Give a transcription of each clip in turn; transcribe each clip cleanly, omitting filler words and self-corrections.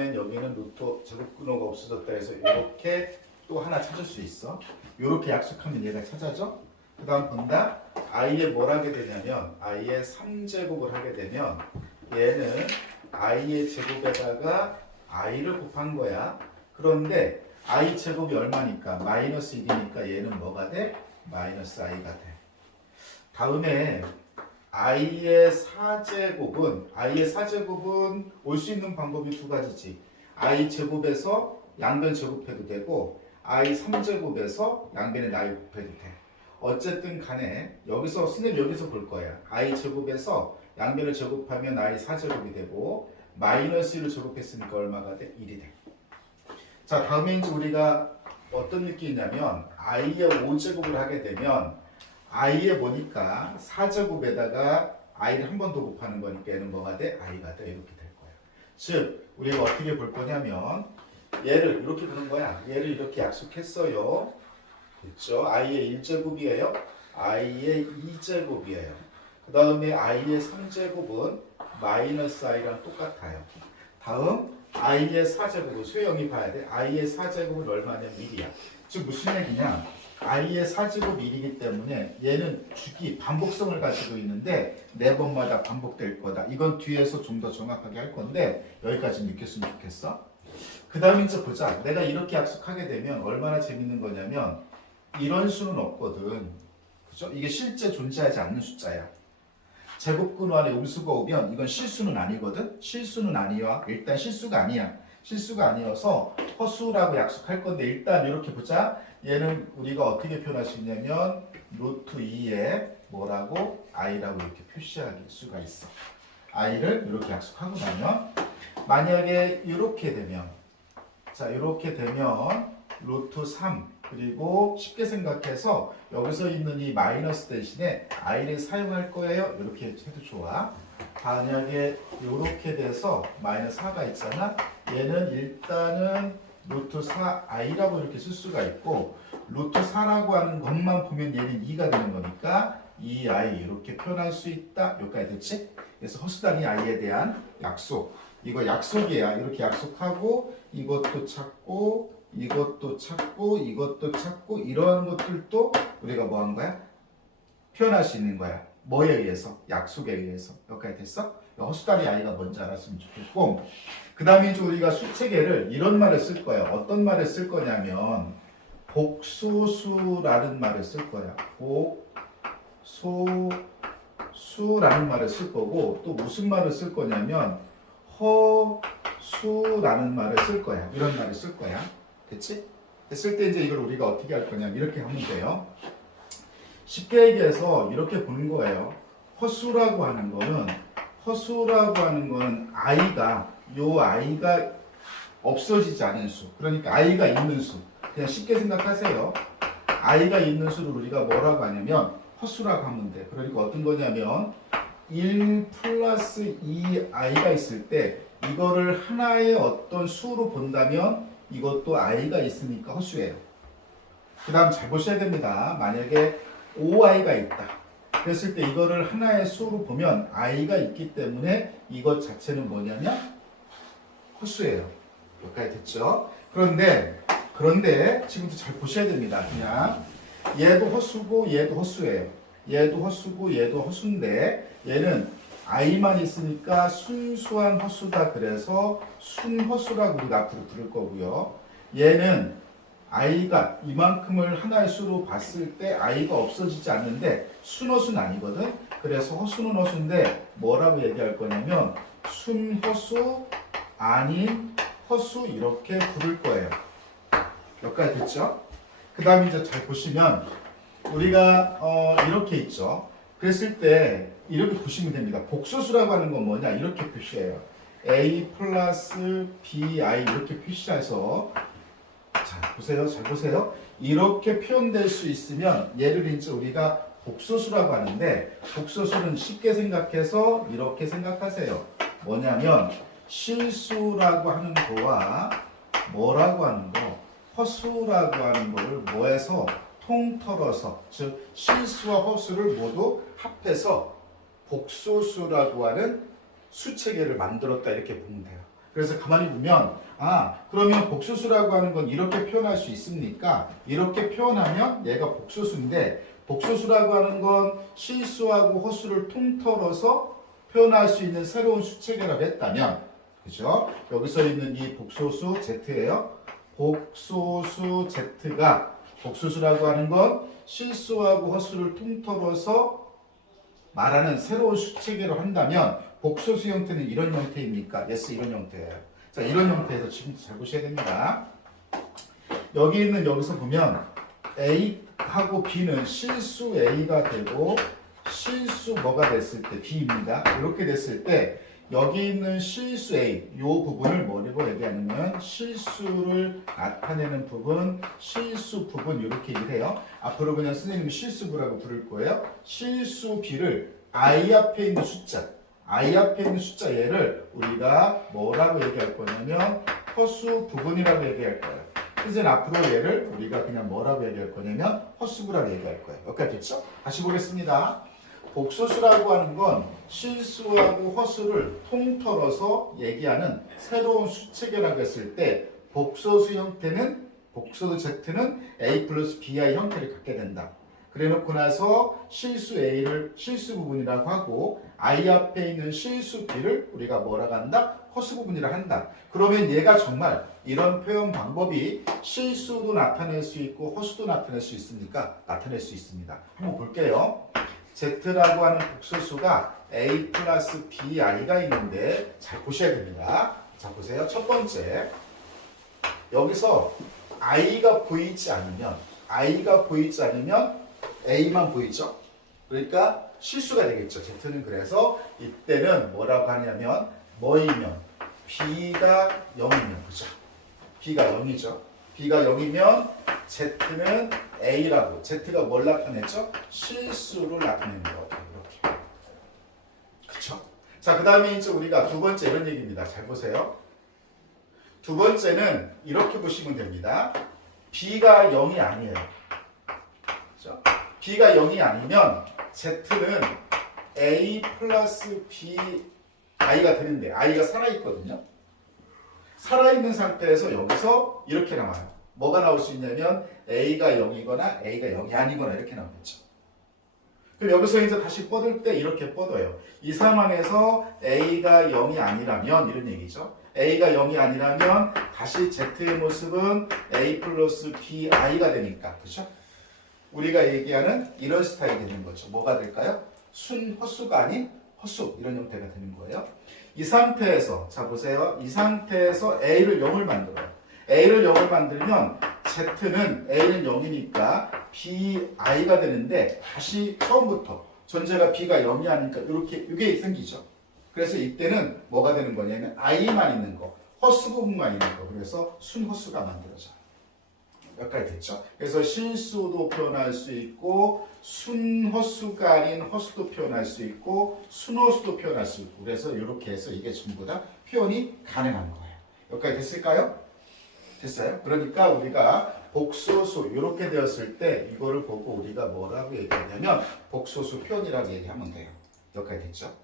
여기는 루트 제곱 근호가 없어졌다 해서 이렇게 또 하나 찾을 수 있어. 이렇게 약속하면 얘가 찾아져. 그 다음 본다. i에 뭘 하게 되냐면 i에 3제곱을 하게 되면 얘는 i의 제곱에다가 i를 곱한 거야. 그런데 i 제곱이 얼마니까? 마이너스 1이니까 얘는 뭐가 돼? 마이너스 i가 돼. 다음에 i의 4제곱은 올 수 있는 방법이 두 가지지. i 제곱에서 양변 제곱해도 되고 i 3제곱에서 양변에 i 곱해도 돼. 어쨌든 간에 여기서 선생님 여기서 볼 거야. i 제곱에서 양변을 제곱하면 i 4제곱이 되고 마이너스 1을 제곱했으니까 얼마가 돼? 1이 돼. 자, 다음에 이제 우리가 어떤 느낌이냐면 i의 5제곱을 하게 되면 i에 보니까 4제곱에다가 i를 한 번 더 곱하는 거니까 얘는 뭐가 돼? i가 돼. 이렇게 될 거야. 즉 우리가 어떻게 볼 거냐면 얘를 이렇게 보는 거야. 얘를 이렇게 약속했어요. 됐죠? i의 1제곱이에요. i의 2제곱이에요. 그 다음에 i의 3제곱은 마이너스 i랑 똑같아요. 다음 i의 4제곱을 소영이 봐야 돼. i의 4제곱은 얼마냐면 1이야. 즉 무슨 얘기냐? i의 4제곱 1이기 때문에 얘는 주기 반복성을 가지고 있는데 네 번마다 반복될 거다. 이건 뒤에서 좀 더 정확하게 할 건데 여기까지 느꼈으면 좋겠어. 그 다음에 이제 보자. 내가 이렇게 약속하게 되면 얼마나 재밌는 거냐면 이런 수는 없거든. 그죠? 이게 실제 존재하지 않는 숫자야. 제곱근호 안에 음수가 오면 이건 실수는 아니거든. 실수는 아니야. 일단 실수가 아니야. 실수가 아니어서 허수라고 약속할 건데 일단 이렇게 보자. 얘는 우리가 어떻게 표현할 수 있냐면 루트 2에 뭐라고? i라고 이렇게 표시할 수가 있어. i를 이렇게 약속하고 나면 만약에 이렇게 되면 자 이렇게 되면 루트 3 그리고 쉽게 생각해서 여기서 있는 이 마이너스 대신에 i를 사용할 거예요. 이렇게 해도 좋아. 만약에 이렇게 돼서 마이너스 4가 있잖아. 얘는 일단은 루트 4i라고 이렇게 쓸 수가 있고 루트 4라고 하는 것만 보면 얘는 2가 되는 거니까 2i 이렇게 표현할 수 있다. 여기까지 됐지? 그래서 허수단위 i에 대한 약속. 이거 약속이야. 이렇게 약속하고 이것도 찾고 이것도 찾고 이것도 찾고 이러한 것들도 우리가 뭐 한 거야? 표현할 수 있는 거야. 뭐에 의해서? 약속에 의해서. 여기까지 됐어? 허수단위 i가 뭔지 알았으면 좋겠고 그 다음에 이제 우리가 수체계를 이런 말을 쓸 거야. 어떤 말을 쓸 거냐면 복소수라는 말을 쓸 거야. 복소수라는 말을 쓸 거고 또 무슨 말을 쓸 거냐면 허수라는 말을 쓸 거야. 이런 말을 쓸 거야. 됐지? 됐을 때 이제 이걸 우리가 어떻게 할 거냐면 이렇게 하면 돼요. 쉽게 얘기해서 이렇게 보는 거예요. 허수라고 하는 거는 i가 없어지지 않은 수. 그러니까 i가 있는 수. 그냥 쉽게 생각하세요. i가 있는 수를 우리가 뭐라고 하냐면 허수라고 하면 돼. 그러니까 어떤 거냐면 1 플러스 2i가 있을 때 이거를 하나의 어떤 수로 본다면 이것도 i가 있으니까 허수예요. 그 다음 잘 보셔야 됩니다. 만약에 5i가 있다. 그랬을 때 이거를 하나의 수로 보면 i가 있기 때문에 이것 자체는 뭐냐면 허수예요. 여기까지 됐죠? 그런데 지금부터 잘 보셔야 됩니다. 그냥 얘도 허수고 얘도 허수예요. 얘도 허수고 얘도 허수인데 얘는 i만 있으니까 순수한 허수다. 그래서 순허수라고 우리가 앞으로 부를 거고요. 얘는 i가 이만큼을 하나의 수로 봤을 때 i가 없어지지 않는데 순허수는 아니거든. 그래서 허수는 허수인데 뭐라고 얘기할 거냐면 순허수 아닌 허수 이렇게 부를 거예요. 여기까지 됐죠? 그 다음에 이제 잘 보시면 우리가 이렇게 있죠. 그랬을 때 이렇게 보시면 됩니다. 복소수라고 하는 건 뭐냐? 이렇게 표시해요. a 플러스 bi 이렇게 표시해서 자 보세요. 잘 보세요. 이렇게 표현될 수 있으면 얘를 이제 우리가 복소수라고 하는데 복소수는 쉽게 생각해서 이렇게 생각하세요. 뭐냐면 실수라고 하는 거와 뭐라고 하는 거 허수라고 하는 거를 뭐해서 통틀어서 즉 실수와 허수를 모두 합해서 복소수라고 하는 수체계를 만들었다 이렇게 보면 돼요. 그래서 가만히 보면 그러면 복소수라고 하는 건 이렇게 표현할 수 있습니까? 이렇게 표현하면 얘가 복소수인데 복소수라고 하는 건 실수하고 허수를 통틀어서 표현할 수 있는 새로운 수체계라고 했다면 그죠? 여기서 있는 이 복소수 Z예요. 복소수 Z가 복소수라고 하는 건 실수하고 허수를 통틀어서 말하는 새로운 수체계로 한다면 복소수 형태는 이런 형태입니까? yes, 이런 형태예요. 자, 이런 형태에서 지금 잘 보셔야 됩니다. 여기 있는 여기서 보면 A하고 B는 실수 A가 되고 실수 뭐가 됐을 때 B입니다. 이렇게 됐을 때 여기 있는 실수 A 이 부분을 뭐라고 얘기하냐면 실수를 나타내는 부분, 실수 부분 이렇게 얘기해요. 앞으로 그냥 선생님이 실수부라고 부를 거예요. 실수 B를 I 앞에 있는 숫자, I 앞에 있는 숫자 얘를 우리가 뭐라고 얘기할 거냐면 허수 부분이라고 얘기할 거예요. 그래서 앞으로 얘를 우리가 그냥 뭐라고 얘기할 거냐면 허수부라고 얘기할 거예요. 여기까지 됐죠? 다시 보겠습니다. 복소수라고 하는 건 실수하고 허수를 통틀어서 얘기하는 새로운 수체계라고 했을 때 복소수 형태는 복소수 Z는 A 플러스 BI 형태를 갖게 된다. 그래 놓고 나서 실수 A를 실수 부분이라고 하고 I 앞에 있는 실수 B를 우리가 뭐라고 한다? 허수 부분이라 한다. 그러면 얘가 정말 이런 표현 방법이 실수도 나타낼 수 있고 허수도 나타낼 수 있으니까 나타낼 수 있습니다. 한번 볼게요. Z라고 하는 복소수가 A 플러스 BI가 있는데 잘 보셔야 됩니다. 자 보세요. 첫 번째 여기서 I가 보이지 않으면 A만 보이죠. 그러니까 실수가 되겠죠. Z는 그래서 이때는 뭐라고 하냐면 뭐이면 B가 0이면 그죠? B가 0이죠. B가 0이면 Z는 A라고 Z가 뭘 나타냈죠? 실수를 나타내는 거예요. 이렇게. 그쵸? 자, 그 다음에 이제 우리가 두 번째 이런 얘기입니다. 잘 보세요. 두 번째는 이렇게 보시면 됩니다. B가 0이 아니에요. 그죠? B가 0이 아니면 Z는 A 플러스 B I가 되는데 I가 살아있거든요. 살아있는 상태에서 여기서 이렇게 나와요. 뭐가 나올 수 있냐면 A가 0이거나 A가 0이 아니거나 이렇게 나오겠죠. 그럼 여기서 이제 다시 뻗을 때 이렇게 뻗어요. 이 상황에서 A가 0이 아니라면 이런 얘기죠. A가 0이 아니라면 다시 Z의 모습은 A 플러스 BI가 되니까 그렇죠? 우리가 얘기하는 이런 스타일이 되는 거죠. 뭐가 될까요? 순허수가 아닌 허수 이런 형태가 되는 거예요. 이 상태에서 자 보세요. 이 상태에서 A를 0을 만들어요. A를 0을 만들면 Z는 A는 0이니까 BI가 되는데 다시 처음부터 존재가 B가 0이 아니니까 이게 생기죠. 그래서 이때는 뭐가 되는 거냐면 I만 있는 거, 허수 부분만 있는 거. 그래서 순허수가 만들어져요. 여기까지 됐죠? 그래서 실수도 표현할 수 있고 순허수가 아닌 허수도 표현할 수 있고 순허수도 표현할 수 있고 그래서 이렇게 해서 이게 전부 다 표현이 가능한 거예요. 여기까지 됐을까요? 됐어요? 그러니까 우리가 복소수 이렇게 되었을 때 이거를 보고 우리가 뭐라고 얘기하냐면 복소수 표현이라고 얘기하면 돼요. 여기까지 됐죠?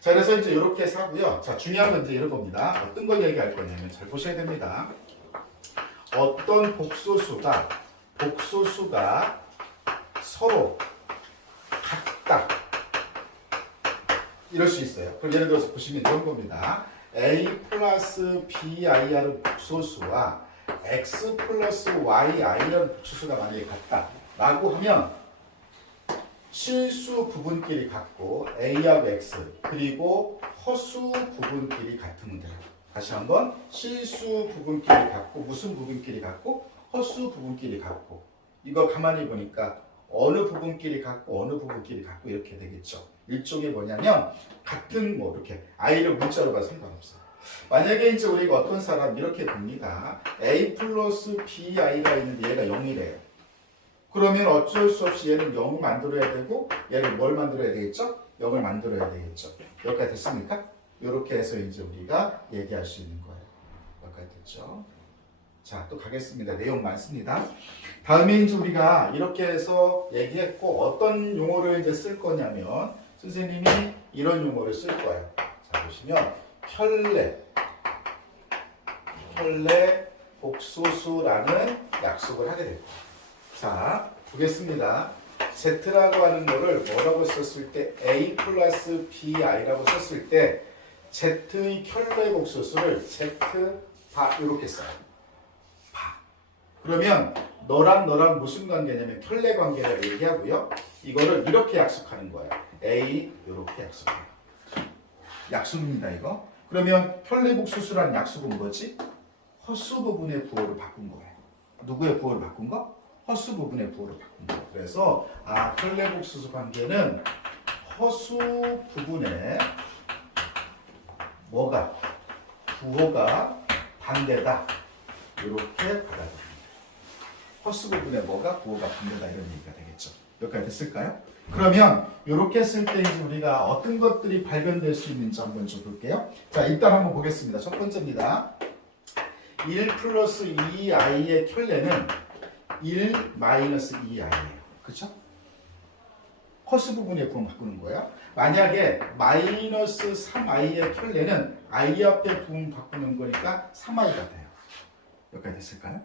자 그래서 이제 이렇게 해서 하고요. 자 중요한 건 이제 이런 겁니다. 어떤 걸 얘기할 거냐면 잘 보셔야 됩니다. 어떤 복소수가 서로 같다 이럴 수 있어요. 그럼 예를 들어서 보시면 이런 겁니다. A 플러스 BI라는 복소수와 X 플러스 YI라는 복소수가 만약에 같다 라고 하면 실수 부분끼리 같고 A하고 X 그리고 허수 부분끼리 같으면 돼요. 다시 한번 실수 부분끼리 같고 무슨 부분끼리 같고 허수 부분끼리 같고 이거 가만히 보니까 어느 부분끼리 같고 어느 부분끼리 같고 이렇게 되겠죠. 일종의 뭐냐면 같은 뭐 이렇게 I를 문자로 봐도 상관없어요. 만약에 이제 우리가 어떤 사람 이렇게 봅니다. A 플러스 BI가 있는데 얘가 0이래요. 그러면 어쩔 수 없이 얘는 0을 만들어야 되고 얘를 뭘 만들어야 되겠죠? 0을 만들어야 되겠죠. 여기까지 됐습니까? 이렇게 해서 이제 우리가 얘기할 수 있는 거예요. 여기까지 됐죠? 자, 또 가겠습니다. 내용 많습니다. 다음에 이제 우리가 이렇게 해서 얘기했고 어떤 용어를 이제 쓸 거냐면 선생님이 이런 용어를 쓸 거예요. 자, 보시면 혈례, 켤레 복소수라는 약속을 하게 됩니다. 자, 보겠습니다. Z라고 하는 거를 뭐라고 썼을 때 A 플러스 BI라고 썼을 때 Z의 켤레 복소수를 Z 바 이렇게 써요. 바. 그러면 너랑 무슨 관계냐면 켤레 관계를 얘기하고요. 이거를 이렇게 약속하는 거예요. A 이렇게 약속해요. 약속입니다 이거. 그러면 켤레 복소수라는 약속은 뭐지? 허수 부분의 부호를 바꾼 거예요. 누구의 부호를 바꾼 거? 허수 부분의 부호를 바꾼 거예요. 그래서 켤레 복소수 관계는 허수 부분에 뭐가? 부호가 반대다. 이렇게 받아들입니다. 허수 부분에 뭐가? 부호가 반대다. 이런 얘기가 되겠죠. 여기까지 됐을까요? 그러면 이렇게 했을 때 이제 우리가 어떤 것들이 발견될 수 있는지 한번 좀 볼게요. 자, 일단 한번 보겠습니다. 첫 번째입니다. 1 플러스 2i의 켤레는 1 마이너스 2i예요. 그렇죠? 허수 부분의 부분 바꾸는 거예요. 만약에 마이너스 3i의 켤레는 i 앞에 부분 바꾸는 거니까 3i가 돼요. 여기까지 됐을까요?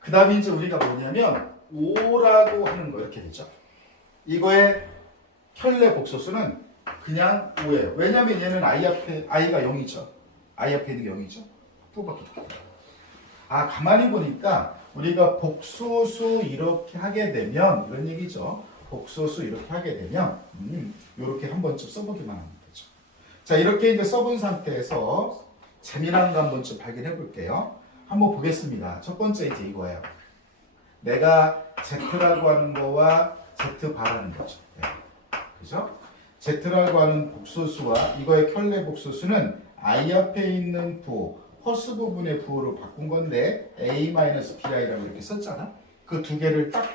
그 다음에 이제 우리가 뭐냐면 5라고 하는 거 이렇게 되죠. 이거의 켤레 복소수는 그냥 5예요. 왜냐면 얘는 i가 0이죠. i 앞에 있는 게 0이죠. 또밖에 없어요. 가만히 보니까 우리가 복소수 이렇게 하게 되면 이런 얘기죠. 복소수 이렇게 하게 되면 이렇게 한 번쯤 써보기만 하면 되죠. 자, 이렇게 이제 써본 상태에서 재미난 거 한 번쯤 발견해 볼게요. 한번 보겠습니다. 첫 번째 이제 이거예요. 내가 Z라고 하는 거와 Z 바라는 거죠. 네. 그죠? Z라고 하는 복소수와 이거의 켤레 복소수는 I 앞에 있는 부호, 허수 부분의 부호로 바꾼 건데 A-BI라고 이렇게 썼잖아. 그 두 개를 딱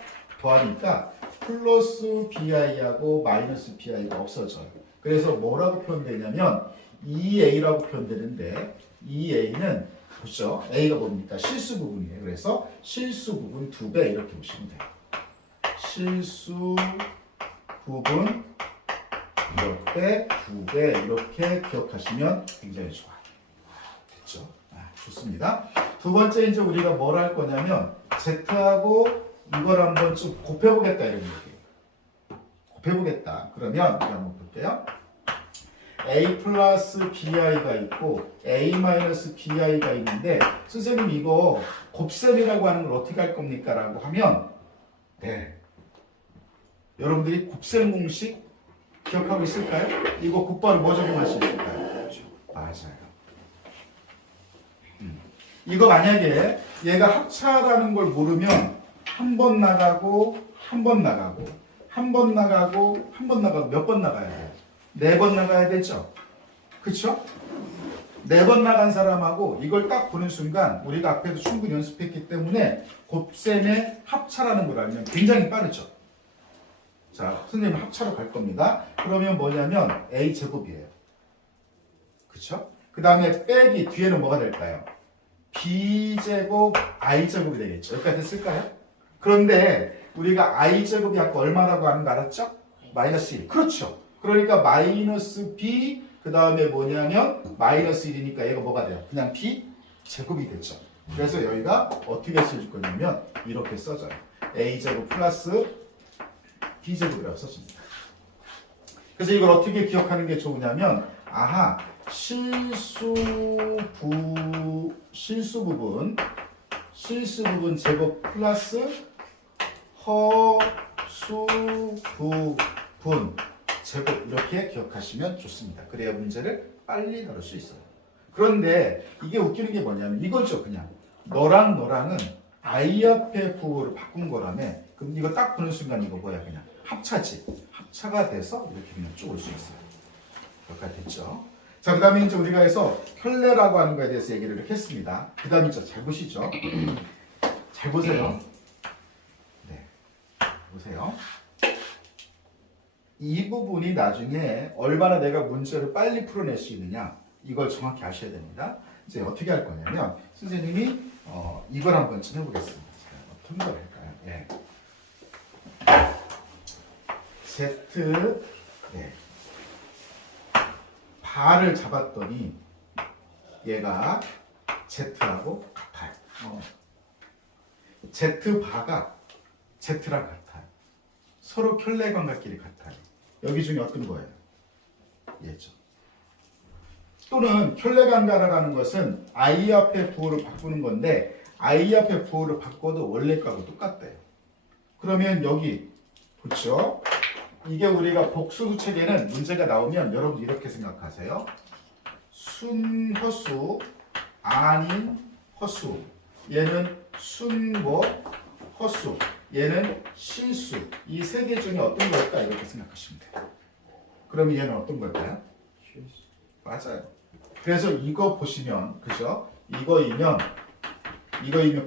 더하니까 플러스 BI하고 마이너스 BI가 없어져요. 그래서 뭐라고 표현되냐면 2A라고 표현되는데 2A는 보죠. A가 뭡니까? 실수 부분이에요. 그래서 실수 부분 2배 이렇게 보시면 돼요. 실수 부분 이렇게 2배 이렇게 기억하시면 굉장히 좋아요. 됐죠? 좋습니다. 두 번째 이제 우리가 뭘 할 거냐면 Z하고 이걸 한번 좀 곱해보겠다 이런 얘기예요. 곱해보겠다. 그러면 우리 한번 볼게요. A 플러스 BI가 있고 A 마이너스 BI가 있는데 선생님 이거 곱셈이라고 하는 걸 어떻게 할 겁니까? 라고 하면 네. 여러분들이 곱셈 공식 기억하고 있을까요? 이거 곧바로 뭐 적용할 수 있을까요? 맞아요. 이거 만약에 얘가 합차라는 걸 모르면 한 번 나가고 한 번 나가고 한 번 나가고 한 번 나가고 몇 번 나가야 돼요? 4번 나가야 되죠? 그쵸? 4번 나간 사람하고 이걸 딱 보는 순간 우리가 앞에서 충분히 연습했기 때문에 곱셈의 합차라는 걸 알면 굉장히 빠르죠? 자, 선생님 합차로 갈 겁니다. 그러면 뭐냐면 A제곱이에요. 그쵸? 그 다음에 빼기 뒤에는 뭐가 될까요? B제곱 I제곱이 되겠죠. 여기까지 됐을까요? 그런데 우리가 I제곱이 아까 얼마라고 하는 거 알았죠? 마이너스 1. 그렇죠. 그러니까 마이너스 B 그 다음에 뭐냐면 마이너스 1이니까 얘가 뭐가 돼요? 그냥 B제곱이 되죠. 그래서 여기가 어떻게 써줄 거냐면 이렇게 써져요. A제곱 플러스 B제곱이라고 써집니다. 그래서 이걸 어떻게 기억하는 게 좋으냐면 실수 부분 제곱 플러스 허수 부분 제곱 이렇게 기억하시면 좋습니다. 그래야 문제를 빨리 다룰 수 있어요. 그런데 이게 웃기는 게 뭐냐면 이거죠. 그냥 너랑은 I 앞에 부호를 바꾼 거라며. 그럼 이거 딱 보는 순간 이거 뭐야? 그냥 합차지. 합차가 돼서 이렇게 그냥 쭉 올 수 있어요. 여기까지 됐죠? 자, 그 다음에 이제 우리가 해서 켤레라고 하는 거에 대해서 얘기를 이렇게 했습니다. 그 다음에 잘 보시죠. 잘 보세요. 네. 보세요. 이 부분이 나중에 얼마나 내가 문제를 빨리 풀어낼 수 있느냐, 이걸 정확히 아셔야 됩니다. 이제 어떻게 할 거냐면, 선생님이 이걸 한번 좀 해보겠습니다. 어떤 걸 할까요? 예. Z, 네. 바를 잡았더니 얘가 Z하고 같다. Z바가 Z랑 같아요. 서로 켤레관계끼리 같아요. 여기 중에 어떤 거예요? 얘죠. 또는 켤레관계라는 것은 I 앞에 부호를 바꾸는 건데 I 앞에 부호를 바꿔도 원래 값은 똑같대요. 그러면 여기 그렇죠? 이게 우리가 복수수 책에는 문제가 나오면 여러분 이렇게 생각하세요. 순허수 아닌 허수. 얘는 순뭐 허수. 얘는 실수. 이 세 개 중에 어떤 걸까? 이렇게 생각하시면 돼요. 그러면 얘는 어떤 걸까요? 실수. 맞아요. 그래서 이거 보시면 그죠? 이거이면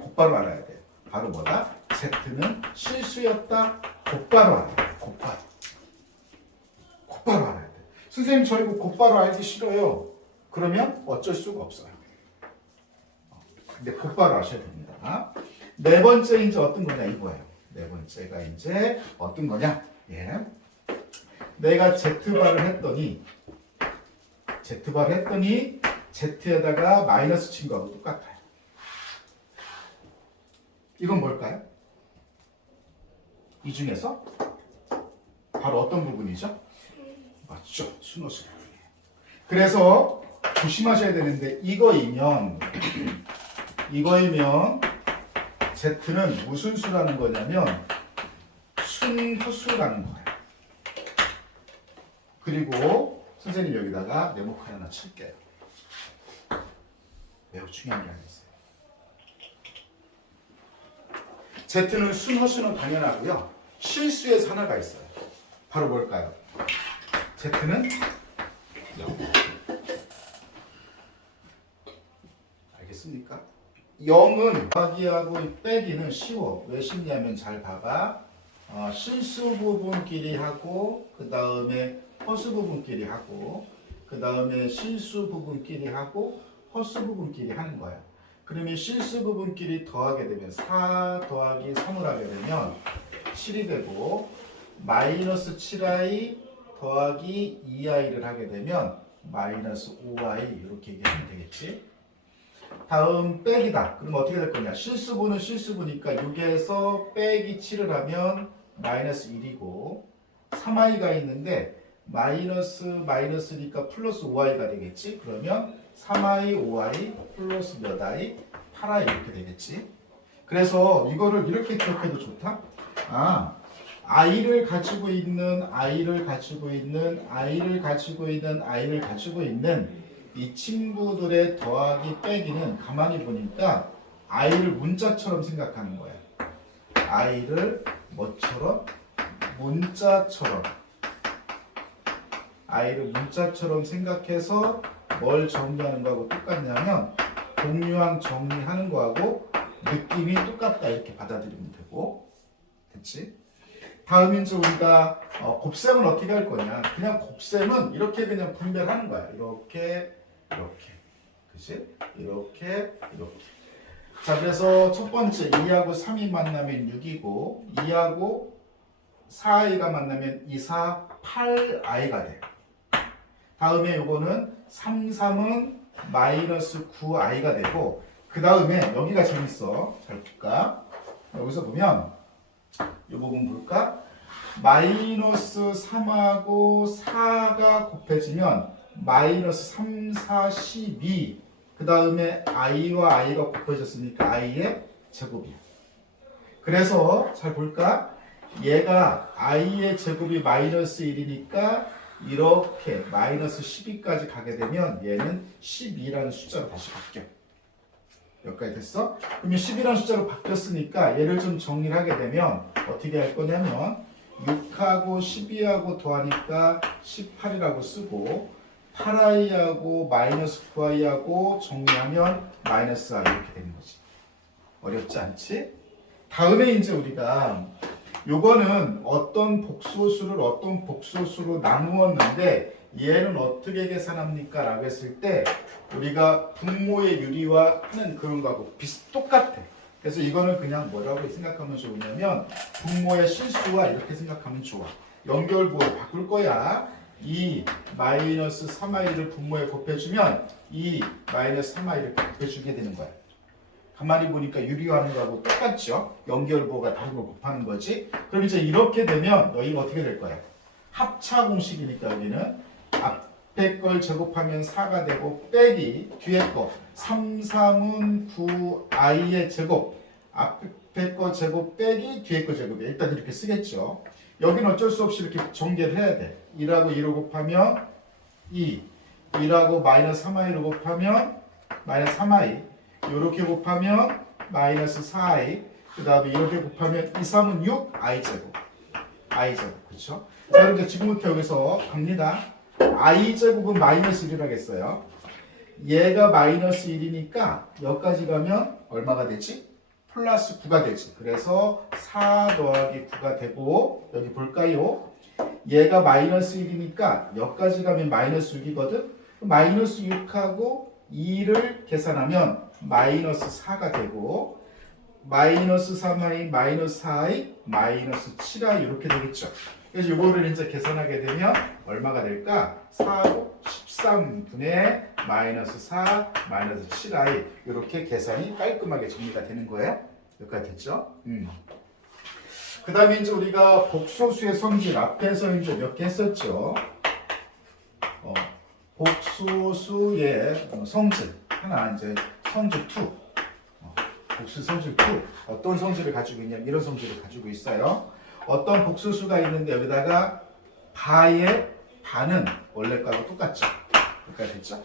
곧바로 알아야 돼요. 바로 뭐다? Z는 실수였다. 곧바로 알아야 돼요. 곧바로 알아야 돼요. 선생님 저 이거 곧바로 알기 싫어요. 그러면 어쩔 수가 없어요. 근데 곧바로 아셔야 됩니다. 네 번째 이제 어떤 거냐 이거예요. 네 번째가 이제 어떤 거냐? 예. 내가 Z바를 했더니 Z에다가 마이너스 친 거하고 똑같아요. 이건 뭘까요? 이 중에서 바로 어떤 부분이죠? 맞죠? 순호수 부분이에요. 그래서 조심하셔야 되는데 이거이면 Z는 무슨 수라는 거냐면 순허수라는 거예요. 그리고 선생님 여기다가 네모칸 하나 칠게요. 매우 중요한 게 하나 있어요. Z는 순허수는 당연하고요. 실수에서 하나가 있어요. 바로 뭘까요? Z는 0. 알겠습니까? 0은 더하기하고 빼기는 쉬워. 왜 쉽냐면 잘 봐봐. 실수 부분끼리 하고 그 다음에 허수 부분끼리 하고 그 다음에 실수 부분끼리 하고 허수 부분끼리 하는 거야. 그러면 실수 부분끼리 더하게 되면 4 더하기 3을 하게 되면 7이 되고 마이너스 7i 더하기 2i를 하게 되면 마이너스 5i 이렇게 얘기하면 되겠지. 다음 빼기다. 그럼 어떻게 될 거냐. 실수분은 실수분이니까 6에서 빼기 7을 하면 마이너스 1이고 3i가 있는데 마이너스니까 플러스 5i가 되겠지. 그러면 3i, 5i 플러스 몇 i? 8i 이렇게 되겠지. 그래서 이거를 이렇게 기억해도 좋다. i를 가지고 있는 이 친구들의 더하기 빼기는 가만히 보니까 i를 문자처럼 생각하는 거야. i를 뭐처럼? i를 문자처럼 생각해서 뭘 정리하는 거하고 똑같냐면 공유항 정리하는 거하고 느낌이 똑같다 이렇게 받아들이면 되고. 됐지? 다음 이제 우리가 곱셈은 어떻게 할 거냐. 그냥 곱셈은 이렇게 그냥 분별하는 거야. 이렇게 그치? 이렇게 자, 그래서 첫 번째 2하고 3이 만나면 6이고 2하고 4i가 만나면 2, 4, 8i가 돼. 다음에 요거는 3, 3은 마이너스 9i가 되고 그 다음에 여기가 재밌어. 잘 볼까? 여기서 보면 이 부분 볼까? 마이너스 3하고 4가 곱해지면 마이너스 3, 4, 12 그 다음에 i와 i가 곱해졌으니까 i의 제곱이야. 그래서 잘 볼까? 얘가 i의 제곱이 마이너스 1이니까 이렇게 마이너스 12까지 가게 되면 얘는 12라는 숫자로 다시 바뀌어. 여기까지 됐어? 그러면 10이라는 숫자로 바뀌었으니까 얘를 좀 정리를 하게 되면 어떻게 할 거냐면 6하고 12하고 더하니까 18이라고 쓰고 8i하고 마이너스 9i하고 정리하면 마이너스 i 이렇게 되는 거지. 어렵지 않지? 다음에 이제 우리가 요거는 어떤 복소수로 나누었는데 얘는 어떻게 계산합니까? 라고 했을 때 우리가 분모의 유리와 하는 그런 거하고 똑같아. 그래서 이거는 그냥 뭐라고 생각하면 좋으냐면 분모의 실수와 이렇게 생각하면 좋아. 연결부호 바꿀 거야. 이 마이너스 3i를 분모에 곱해주면 이 마이너스 3i를 곱해주게 되는 거야. 가만히 보니까 유리하는 거하고 똑같죠. 연결부호가 다른 걸 곱하는 거지. 그럼 이제 이렇게 되면 너희가 어떻게 될 거야? 합차 공식이니까 여기는 앞에 걸 제곱하면 4가 되고 빼기 뒤에 거 3, 3은 9i의 제곱 앞에 거 제곱 빼기 뒤에 거 제곱이 일단 이렇게 쓰겠죠. 여기는 어쩔 수 없이 이렇게 전개를 해야 돼. 2하고 2를 곱하면 2 2하고 마이너스 3i를 곱하면 마이너스 3i 이렇게 곱하면 마이너스 4i 그 다음에 이렇게 곱하면 2, 3은 6 i제곱 i제곱 그렇죠? 자 그럼 이제 지금부터 여기서 갑니다. i제곱은 마이너스 1이라겠어요. 얘가 마이너스 1이니까 여기까지 가면 얼마가 되지? 플러스 9가 되지. 그래서 4 더하기 9가 되고 여기 볼까요? 얘가 마이너스 1이니까 여기까지 가면 마이너스 6이거든. 마이너스 6하고 2를 계산하면 마이너스 4가 되고 마이너스 3i 마이너스 4i 마이너스 7i 이렇게 되겠죠. 그래서 이거를 이제 계산하게 되면 얼마가 될까? 4로 13분의 마이너스 4 마이너스 7i 이렇게 계산이 깔끔하게 정리가 되는 거예요. 여기까지 됐죠? 그 다음에 이제 우리가 복소수의 성질 앞에서 이제 몇 개 했었죠. 복소수의 성질 하나 이제 성질 2 복수 성질 2 어떤 성질을 가지고 있냐면 이런 성질을 가지고 있어요. 어떤 복소수가 있는데 여기다가 바의 바는 원래 거하고 똑같죠. 여기까지 됐죠?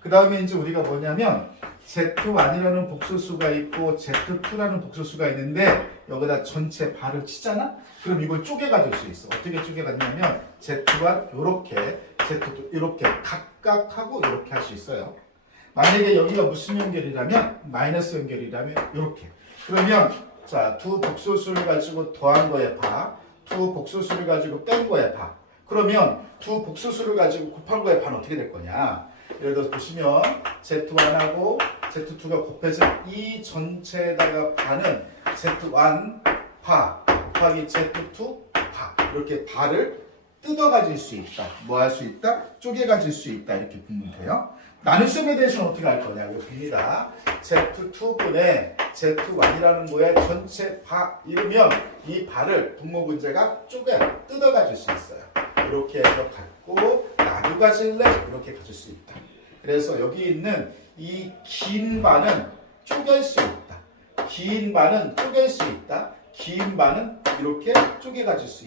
그 다음에 이제 우리가 뭐냐면 Z1이라는 복소수가 있고 Z2라는 복소수가 있는데 여기다 전체 바를 치잖아? 그럼 이걸 쪼개가 될 수 있어. 어떻게 쪼개가 되냐면 Z1 요렇게 Z2 이렇게 각각 하고 이렇게 할 수 있어요. 만약에 여기가 무슨 연결이라면 마이너스 연결이라면 이렇게 그러면 자, 두 복소수를 가지고 더한 거에 바, 두 복소수를 가지고 뺀 거에 바. 그러면 두 복소수를 가지고 곱한 거에 바는 어떻게 될 거냐? 예를 들어서 보시면 Z1하고 Z2가 곱해서 이 전체에다가 바는 Z1 바 곱하기 Z2 바 이렇게 바를 뜯어 가질 수 있다. 뭐 할 수 있다? 쪼개 가질 수 있다. 이렇게 보면 돼요. 나눗셈에 대해서는 어떻게 할 거냐고 봅니다. Z2분의 Z1이라는 거에 전체 바 이러면 이 바를 분모분자가 쪼개 뜯어 가질 수 있어요. 이렇게 해서 갖고 나도 가질래? 이렇게 가질 수 있다. 그래서 여기 있는 이 긴 바는 쪼갤 수 있다. 긴 바는 쪼갤 수 있다. 긴 바는 이렇게 쪼개 가질 수 있다.